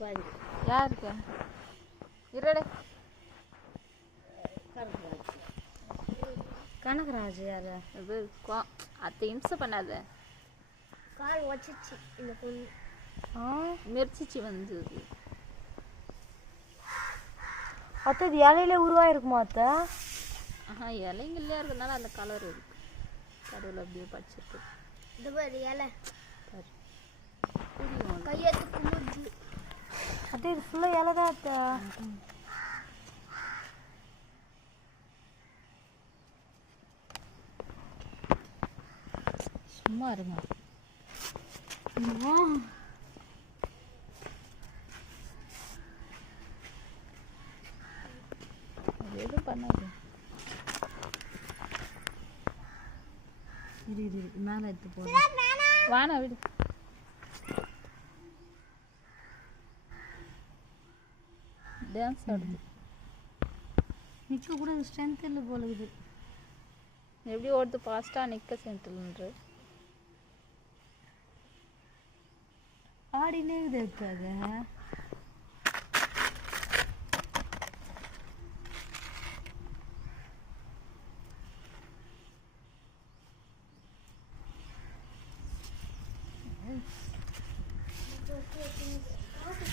யாருக்கு இருடே கனகராஜ் யாரு இது அத்தை இம்சை பண்ணாத. கால் வச்சிச்சு இந்த பொண்ணு. மெரிச்சிச்சு வந்தது. அத்தை இது இலையில உருவாயிருக்குமா அத்தை? இலைங்கள்லையா இருக்கிறதுனால அந்த கலர் இருக்கு. கடவுள் அப்படியே படிச்சிருக்கு. இது பாரு இலை புரியும். கையெழுத்து கும்பிடுது. அத்தை இது ஃபுல்லாக இலை தான் அத்தை. சும்மா இருங்க. எதுவும் பண்ணாது. இரு மேலே எடுத்து போடு. வானா விடு. டான்ஸ் ஆடுது. நிற்க கூட ஸ்ட்ரென்த் இல்லை போல இது. எப்படி ஓடுது ஃபாஸ்ட்டாக நிற்க சென்ட்ரல்ன்ற ஆடினே இருக்குது அது. ஓகே